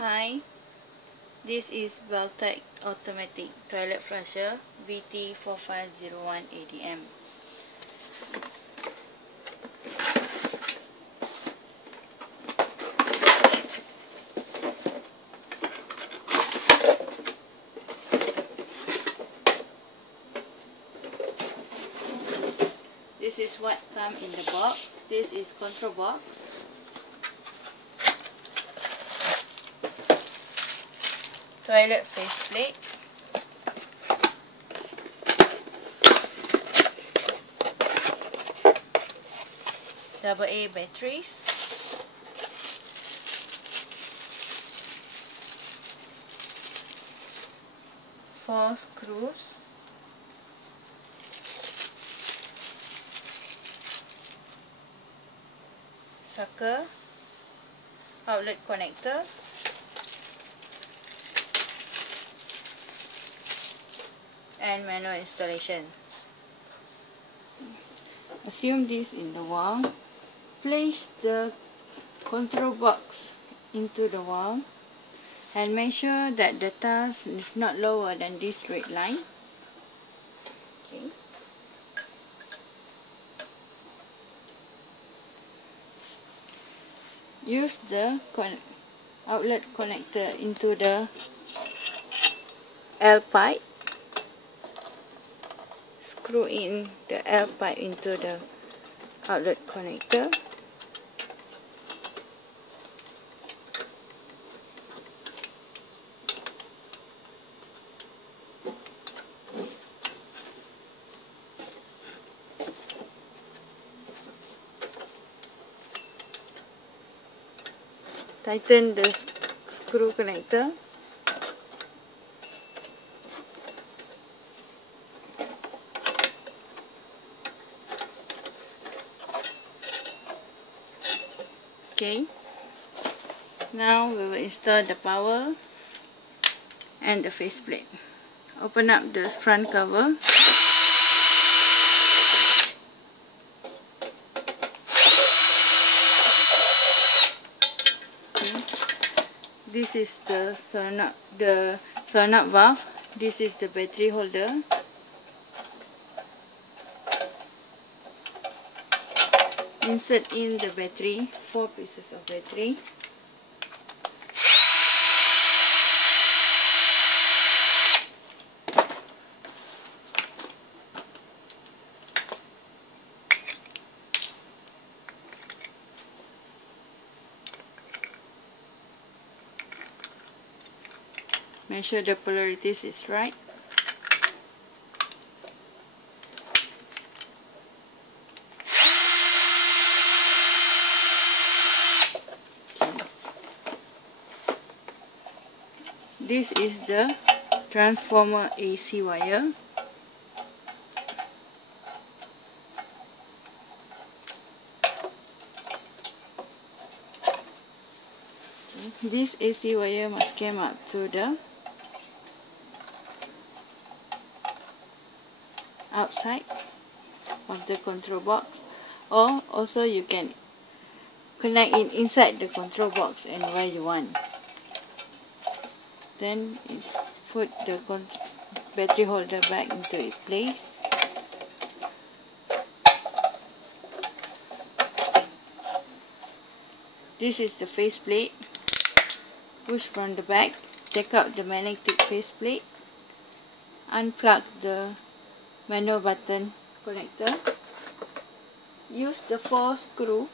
Hi, this is Valtech automatic toilet flusher VT4501ADM. This is what comes in the box. This is control box. Toilet faceplate. AA batteries. Four screws. Sucker. Outlet connector. And manual installation. Assume this in the wall. Place the control box into the wall and make sure that the tiles is not lower than this red line. Okay. Use the outlet connector into the L pipe. Screw in the L pipe into the outlet connector. Tighten the screw connector. Okay, now we will install the power and the faceplate. Open up the front cover. Okay. This is the solenoid valve. This is the battery holder. Insert in the battery, 4 pieces of battery. Make sure the polarities is right. This is the transformer AC wire. Okay. This AC wire must come up to the outside of the control box, or also you can connect it inside the control box and where you want. Then put the battery holder back into its place. This is the faceplate. Push from the back. Take out the magnetic faceplate. Unplug the manual button connector. Use the 4 screws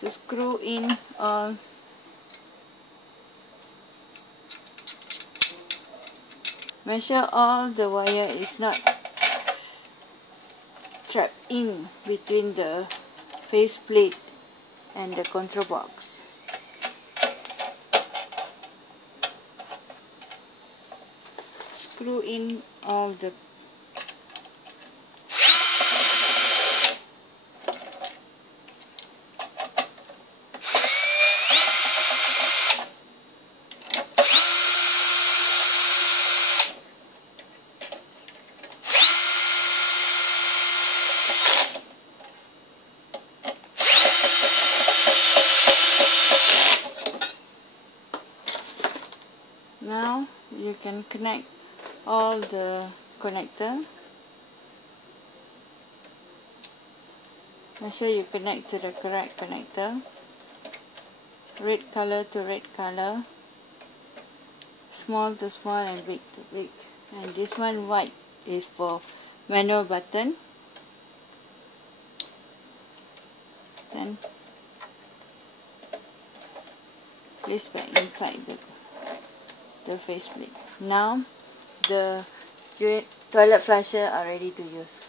to screw in all. Make sure all the wire is not trapped in between the faceplate and the control box. Screw in all the Now you can connect all the connector. Make sure you connect to the correct connector. Red color to red color, small to small and big to big. And this one white is for manual button. Then place back inside the faceplate. Now the toilet flusher are ready to use.